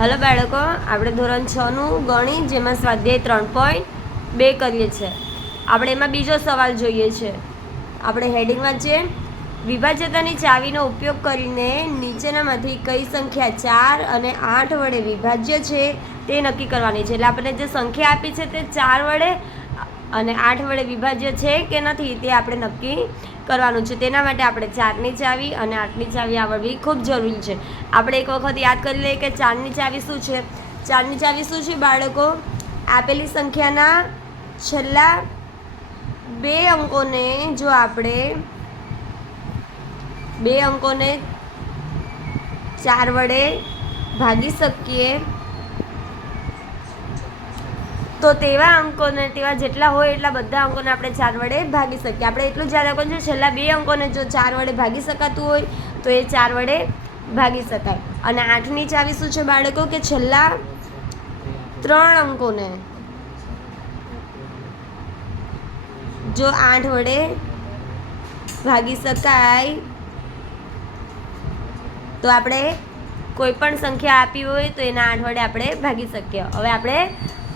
Hello બાળકો, આપણે ધોરણ 6નું ગણિત જેમાં સ્વાધ્યાય 3.2 કરીએ છીએ. આપણે એમાં બીજો સવાલ જોઈએ છે. આપણે હેડિંગ વાંચીએ. વિભાજ્યતાની ચાવીનો ઉપયોગ કરીને નીચેનામાંથી કઈ સંખ્યા 4 અને 8 વડે વિભાજ્ય છે તે નક્કી કરવાની છે. એટલે આપણને જે સંખ્યા આપી છે તે 4 વડે અને 8 વડે વિભાજ્ય છે કે નથી તે આપણે નક્કી કરવાનું છે. તેના માટે આપણે 4ની ચાવી અને 8ની ચાવી આવડવી ખૂબ જરૂરી છે. આપણે એક વખત યાદ કરી લઈએ કે 4ની ચાવી શું છે. 4ની ચાવી શું છે બાળકો? આપેલી સંખ્યાના છેલ્લા 2 અંકોને જો આપણે 2 અંકોને 4 વડે ભાગી શકીએ તો તેવા અંકોને તેવા જેટલા હોય એટલા બધા અંકોને આપણે 4 વડે ભાગી શકીએ. આપણે એટલું જ યાદ રાખવાનું છે, છેલ્લા 2 અંકોને જો 4 વડે ભાગી શકાતું હોય તો એ 4 વડે ભાગી શકાય. અને 8ની ચાવી શું છે બાળકો? કે છેલ્લા 3 અંકોને જો 8 વડે ભાગી શકાય તો આપણે કોઈ પણ સંખ્યા આપી હોય તો એના 8 વડે આપણે ભાગી શકીએ. હવે આપણે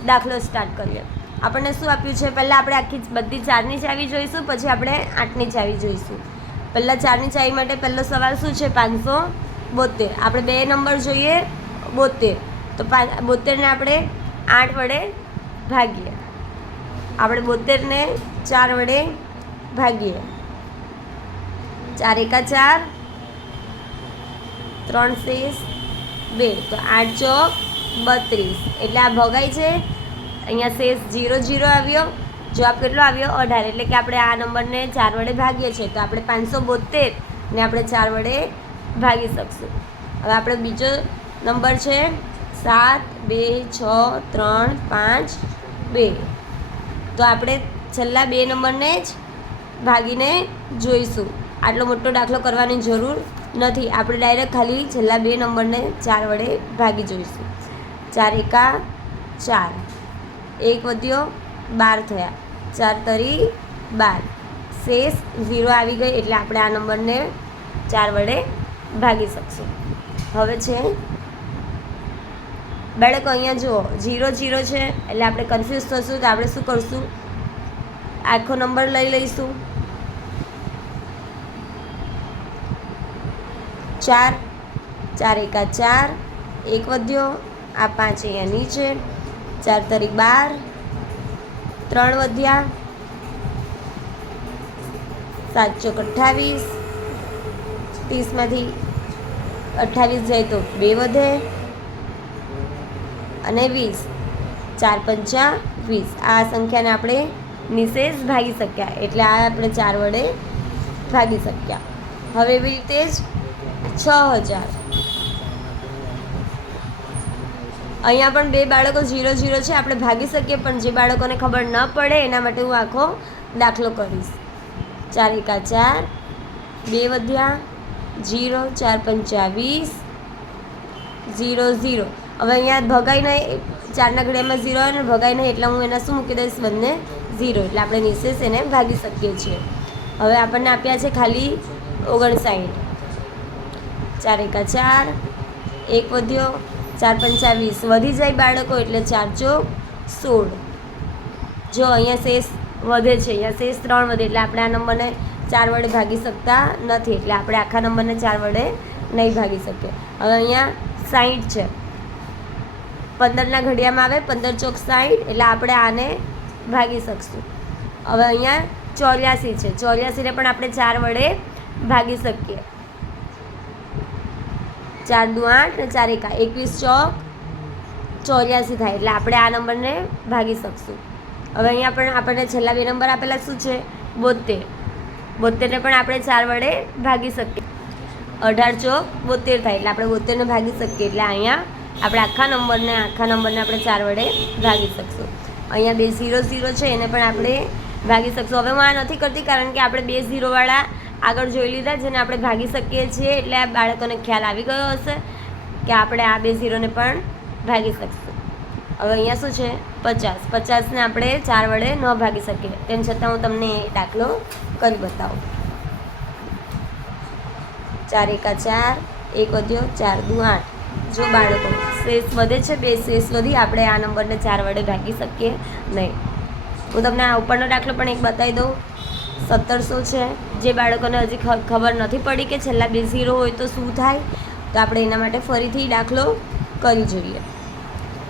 દાખલો સ્ટાર્ટ કરીએ. આપણને શું આપ્યું છે? પહેલાં આપણે આખી બધી 4ની ચાવી જોઈશું, પછી આપણે 8ની ચાવી જોઈશું. પહેલાં 4ની ચાવી માટે પહેલો સવાલ શું છે? 572. આપણે 2 નંબર જોઈએ 72, તો 72ને આપણે 8 વડે ભાગીએ. આપણે 72ને 4 વડે ભાગીએ. 4 એકા 4, 3 શેષ 2, તો 8 ચોક 32. એટલે આ ભગાય છે. અહીંયા શેષ 0 0 આવ્યો. જવાબ કેટલો આવ્યો? 18. એટલે કે આપણે આ નંબરને 4 વડે ભાગીએ છીએ તો આપણે 572 ને આપણે 4 વડે ભાગી શકશું. હવે આપણે બીજો નંબર છે 7 2 6 3 5 2, તો આપણે છેલ્લા 2 નંબરને જ ભાગીને જોઈશું. આટલો મોટો દાખલો કરવાની જરૂર નથી. આપણે ડાયરેક્ટ ખાલી છેલ્લા 2 નંબરને 4 વડે ભાગી જોઈશું. 4 એકા 4, 1 વધ્યો 12 થયા, 4 તરી 12, શેષ 0 આવી ગઈ. એટલે આપણે આ નંબરને 4 વડે ભાગી શકશું. હવે છે બાળકો અહીંયા જુઓ 0 0 છે એટલે આપણે કન્ફ્યુઝ થશું. તો આપણે શું કરશું? આખો નંબર લઈ લઈશું. 4 4 એકા 4, 1 વધ્યો, આ 5 અહીંયા નીચે, 4 તરી 12, 3 વધ્યા, 7 ચોક 28, 30માંથી 28 જાય તો 2 વધે અને 20, 4 પંચા 20. આ સંખ્યાને આપણે નિશેષ ભાગી શક્યા. એટલે આ આપણે 4 વડે ભાગી શક્યા. હવે એવી રીતે જ 6000. અહીંયા પણ 2 બાળકો 0 0 છે, આપણે ભાગી શકીએ, પણ જે બાળકોને ખબર ન પડે એના માટે હું આખો દાખલો કરીશ. 4 એકા 4, 2 વધ્યા, 0, 4 પંચા 20, 0 0. હવે અહીંયા ભગાઈ નહીં, 4ના ઘડિયામાં 0 આવે ને ભગાઈ નહીં, એટલે હું એના શું મૂકી દઈશ? બંને 0. એટલે આપણે નિશેષ એને ભાગી શકીએ છીએ. હવે આપણને આપ્યા છે ખાલી 59. 4 એકા 4, 1 વધ્યો, 4 પંચા 20, વધી જાય બાળકો એટલે 4 ચોક 16. જો અહીંયા શેષ વધે છે, અહીંયા શેષ 3 વધે, એટલે આપણે આ નંબરને 4 વડે ભાગી શકતા નથી. એટલે આપણે આખા નંબરને 4 વડે નહીં ભાગી શકીએ. હવે અહીંયા 60 છે, 15ના ઘડિયામાં આવે 15 ચોક 60, એટલે આપણે આને ભાગી શકશું. હવે અહીંયા 84 છે, 84ને પણ આપણે 4 વડે ભાગી શકીએ. 4 દુ 8 ને 4 એકા 21 ચોક 84 થાય. એટલે આપણે આ નંબરને ભાગી શકશું. હવે અહીંયા પણ આપણને છેલ્લા 2 નંબર આપેલા શું છે? 72. 72ને પણ આપણે 4 વડે ભાગી શકીએ. 18 ચોક 72 થાય. એટલે આપણે 72ને ભાગી શકીએ. એટલે અહીંયા આપણે આખા નંબરને આપણે 4 વડે ભાગી શકશું. અહીંયા 2 0 0 છે, એને પણ આપણે ભાગી શકશું. હવે હું આ નથી કરતી કારણ કે આપણે 2 0વાળા આગળ જોઈ લીધા જેને આપણે ભાગી શકીએ છીએ. એટલે આ બાળકોને ખ્યાલ આવી ગયો હશે કે આપણે આ 2 0ને પણ ભાગી શકશું. હવે અહીંયા શું છે? 50. 50ને આપણે 4 વડે ન ભાગી શકીએ. તેમ છતાં હું તમને એ દાખલો કરી બતાવું. 4 એકા 4, 1 વધ્યો, 4 દુ 8. જો બાળકો શેષ વધે છે, 2 શેષ વધી આપણે આ નંબરને 4 વડે ભાગી શકીએ નહીં. હું તમને આ ઉપરનો દાખલો પણ એક બતાવી દઉં. 1700 છે. જે બાળકોને હજી ખબર નથી પડી કે છેલ્લા 2 ઝીરો હોય તો શું થાય, તો આપણે એના માટે ફરીથી દાખલો કરી જોઈએ.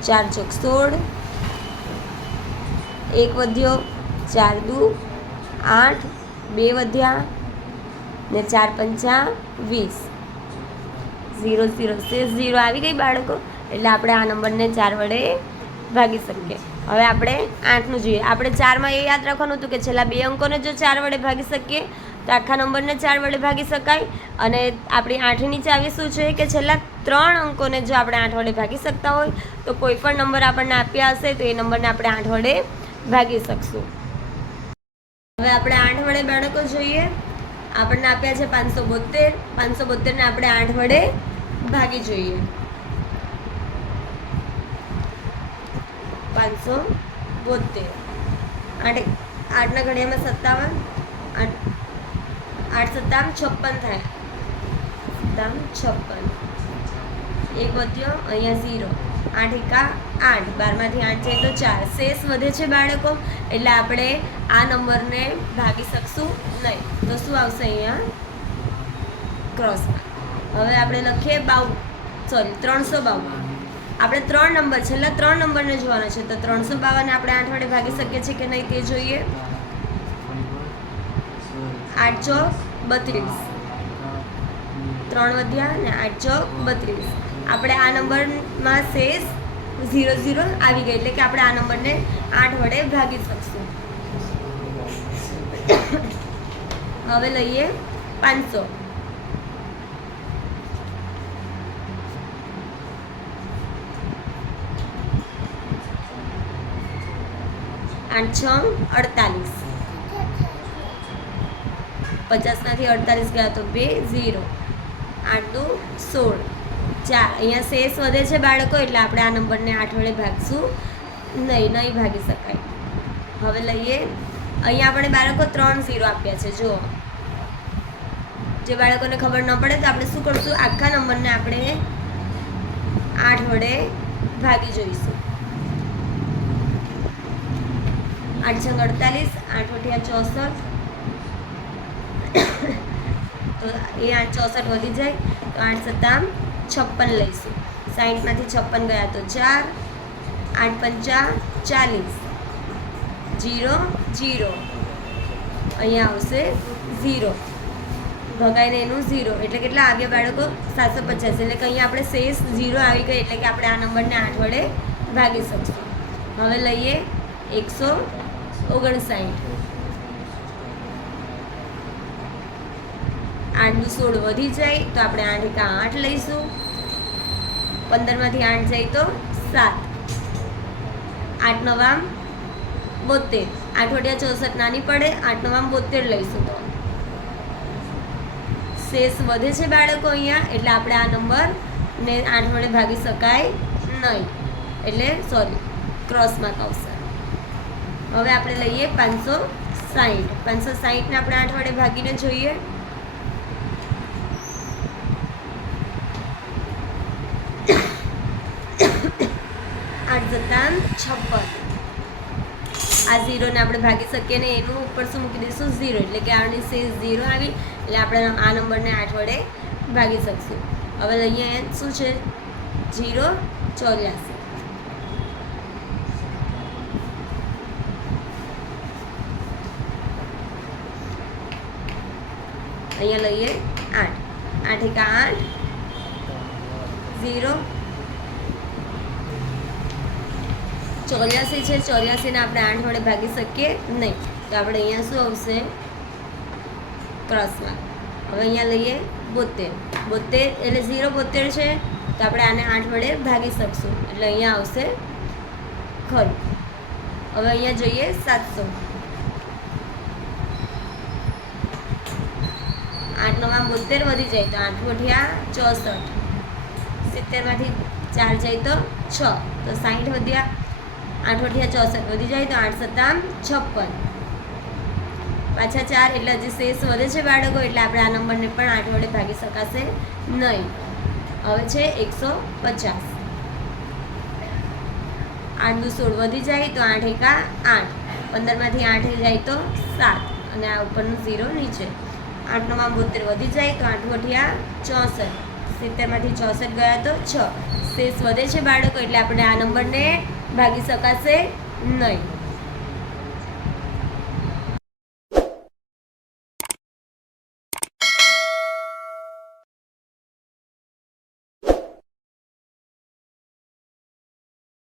4 ચોક 16, 1 વધ્યો, 4 દુ 8, 2 વધ્યા ને 4 પંચા 20, 0 0 શેષ 0 આવી ગઈ બાળકો. એટલે આપણે આ નંબરને 4 વડે ભાગી શકીએ. હવે આપણે 8નું જોઈએ. આપણે 4માં એ યાદ રાખવાનું હતું કે છેલ્લા 2 અંકોને જો 4 વડે ભાગી શકીએ તો આખા નંબરને 4 વડે ભાગી શકાય. અને આપણી 8ની ચાવી શું છે કે છેલ્લા 3 અંકોને જો આપણે 8 વડે ભાગી શકતા હોય તો કોઈ પણ નંબર આપણને આપ્યા હશે તો એ નંબરને આપણે 8 વડે ભાગી શકશું. હવે આપણે 8 વડે બાળકો જોઈએ. આપણને આપ્યા છે 572. 572 ને આપણે 8 વડે ભાગી જોઈએ. 572 8 ના ઘડિયામાં 57, 8 7 56 થાય. 56, 1 વધ્યો, અહીંયા 0, 8 એકા 8, 12માંથી 8 જાય તો 4 શેષ વધે છે બાળકો. એટલે આપણે આ નંબરને ભાગી શકશું નહીં. તો શું આવશે અહીંયા ક્રોસમાં. હવે આપણે લખીએ 352. આપણે 3 નંબર છેલ્લા 3 નંબરને જોવાના છે તો 352 આપણે 8 વડે ભાગી શકીએ છીએ કે નહીં તે જોઈએ. 8 ચોક 32, 3 વધ્યા ને 8 ચોક 32. આપણે આ નંબરમાં શેષ 0 0 આવી ગઈ એટલે કે આપણે આ નંબરને 8 વડે ભાગી શકશું. હવે લઈએ 500. 8 6 48, 50માંથી 48 ગયા તો 2 0, 8 2 16, 4. અહીંયા શેષ વધે છે બાળકો એટલે આપણે આ નંબરને 8 વડે ભાગશું નહીં ભાગી શકાય. હવે લઈએ. અહીંયા આપણે બાળકો 3 0 આપ્યા છે. જુઓ, જે બાળકોને ખબર ન પડે તો આપણે શું કરશું, આખા નંબરને આપણે 8 વડે ભાગી જોઈશું. 8 6 48, 8 8 64, તો એ 8 64 વધી જાય તો 8 7 56 લઈશું. 60માંથી 56 ગયા તો 4, 8 પંચા 40, 0 0, અહીંયા આવશે 0, ભગાઈને એનું 0 એટલે કેટલા આવ્યા બાળકો 750. એટલે કે અહીંયા આપણે શેષ 0 આવી ગઈ એટલે કે આપણે આ નંબરને 8 વડે ભાગી શકશું. હવે લઈએ 159. 8 દુ 16 વધી જાય તો આપણે 8 એકા 8 લઈશું. 15માંથી 8 જાય તો 7, 8 9 72, 8 64 નાની પડે, 8 9 72 લઈશું. તો શેષ વધે છે બાળકો અહીંયા એટલે આપણે આ નંબરને 8 વડે ભાગી શકાય નહીં. એટલે સોરી ક્રોસમાં આવશે. હવે આપણે લઈએ 560. 560ને આપણે 8 વડે ભાગીને જોઈએ. 8 7 56. આ 0 ને આપણે ભાગી શકીએ ને એનું ઉપર શું મૂકી દઈશું 0 એટલે કે આની શેષ 0 આવી એટલે આપણે આ નંબરને 8 વડે ભાગી શકશું. હવે અહીંયા શું છે 0 84. અહીંયા લઈએ 8, 8 એકા 8, 0 84 છે. 84ને આપણે 8 વડે ભાગી શકીએ નહીં તો આપણે અહીંયા શું આવશે ક્રોસમાં. હવે અહીંયા લઈએ 72. 72 એટલે 0 72 છે તો આપણે આને 8 વડે ભાગી શકશું એટલે અહીંયા આવશે ખરું. હવે અહીંયા જોઈએ 700. 8 9 72 વધી જાય તો 8 8 64, 70માંથી 4 જાય તો 6 તો 60 વધ્યા. 8 8 64 વધી જાય તો 8 7 56, પાછા 4 એટલે હજી શેષ વધે છે બાળકો એટલે આપણે આ નંબરને પણ 8 વડે ભાગી શકાશે નહીં. હવે છે 150. 8 દુ 16 વધી જાય તો 8 એકા 8, 15માંથી 8 જાય તો 7 અને આ ઉપરનું 0 નીચે. 8 9 72 વધી જાય તો 8 અઠિયા 64, 70માંથી 64 ગયા તો 6. શેષ વધે છે બાળકો, એટલે આપણે આ નંબરને ભાગી શકાશે નહીં.